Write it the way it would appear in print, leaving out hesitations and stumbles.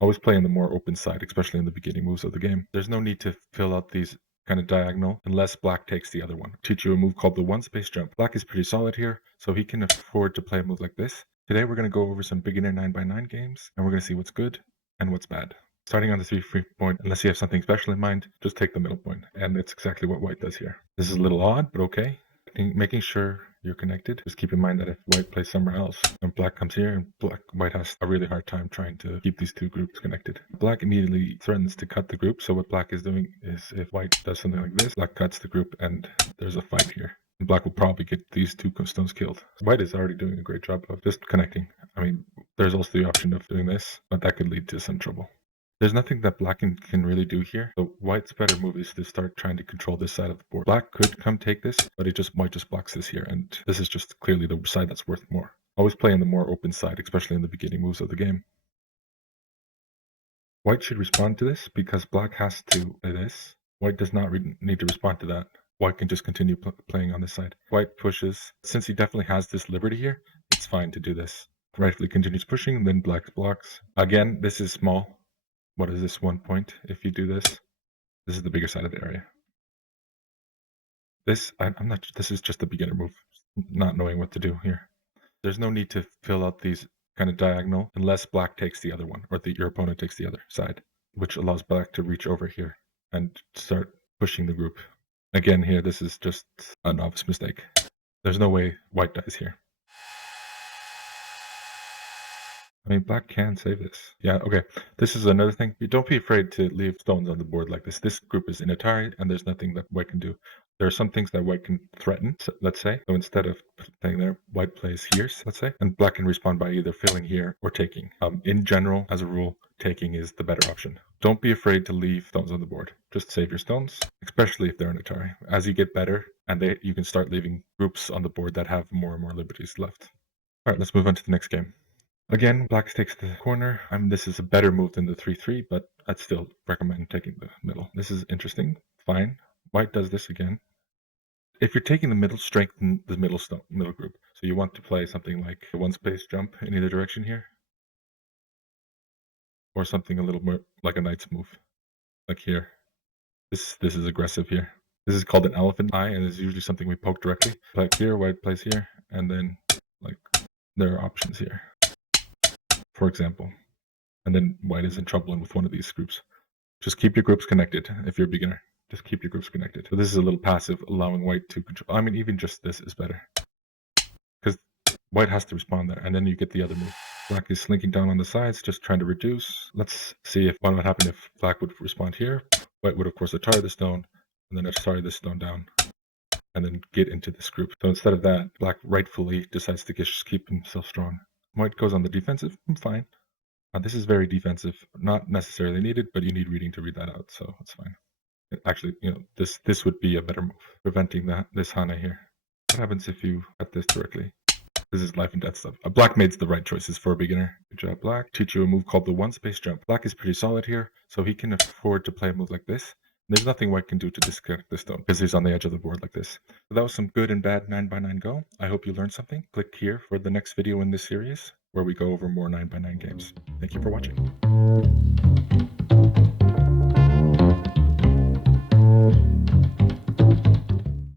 Always play on the more open side, especially in the beginning moves of the game. There's no need to fill out these kind of diagonal unless black takes the other one. Teach you a move called the one space jump. Black is pretty solid here, so he can afford to play a move like this. Today we're going to go over some beginner 9x9 games, and we're going to see what's good and what's bad. Starting on the 3-3 point, unless you have something special in mind, just take the middle point, and it's exactly what white does here. This is a little odd, but okay. Making sure you're connected. Just keep in mind that if white plays somewhere else and black comes here, and white has a really hard time trying to keep these two groups connected. Black immediately threatens to cut the group, so what black is doing is if white does something like this, black cuts the group and there's a fight here. And black will probably get these two stones killed. White is already doing a great job of just connecting. I mean, there's also the option of doing this, but that could lead to some trouble. There's nothing that black can really do here, so white's better move is to start trying to control this side of the board. Black could come take this, but it might just blocks this here, and this is just clearly the side that's worth more. Always play on the more open side, especially in the beginning moves of the game. White should respond to this because black has to play this. White does not need to respond to that. White can just continue playing on this side. White pushes. Since he definitely has this liberty here, it's fine to do this. Rightfully continues pushing, and then black blocks. Again, this is small. What is this 1 point? If you do this, this is the bigger side of the area. This, I'm not, this is just a beginner move, not knowing what to do here. There's no need to fill out these kind of diagonal unless black takes the other one or your opponent takes the other side, which allows black to reach over here and start pushing the group. Again, here, this is just a novice mistake. There's no way white dies here. I mean, black can save this. Yeah, okay. This is another thing. You don't be afraid to leave stones on the board like this. This group is in Atari, and there's nothing that white can do. There are some things that white can threaten, let's say. So instead of playing there, white plays here, let's say, and black can respond by either filling here or taking. In general, as a rule, taking is the better option. Don't be afraid to leave stones on the board. Just save your stones, especially if they're in Atari. As you get better, and you can start leaving groups on the board that have more and more liberties left. All right, let's move on to the next game. Again, black takes the corner. I mean, this is a better move than the 3-3, but I'd still recommend taking the middle. This is interesting. Fine. White does this again. If you're taking the middle, strengthen the middle group. So you want to play something like a one space jump in either direction here, or something a little more like a knight's move, like here. This is aggressive here. This is called an elephant eye, and it's usually something we poke directly. Like here, white plays here, and then like there are options here, for example. And then white is in trouble with one of these groups. Just keep your groups connected if you're a beginner. Just keep your groups connected. So this is a little passive, allowing white to control. I mean, even just this is better. Because white has to respond there, and then you get the other move. Black is slinking down on the sides, just trying to reduce. Let's see what would happen if black would respond here. White would, of course, Atari the stone, and then Atari this stone down, and then get into this group. So instead of that, black rightfully decides to just keep himself strong. White goes on the defensive. Fine. This is very defensive, not necessarily needed, but you need reading to read that out, so it's fine. Actually, this would be a better move, preventing this Hana here. What happens if you cut this directly? This is life and death stuff. Black made the right choices for a beginner. Good job, black. Teach you a move called the one space jump. Black is pretty solid here, so he can afford to play a move like this. There's nothing white can do to disconnect the stone because he's on the edge of the board like this. So that was some good and bad 9x9 Go. I hope you learned something. Click here for the next video in this series where we go over more 9x9 games. Thank you for watching.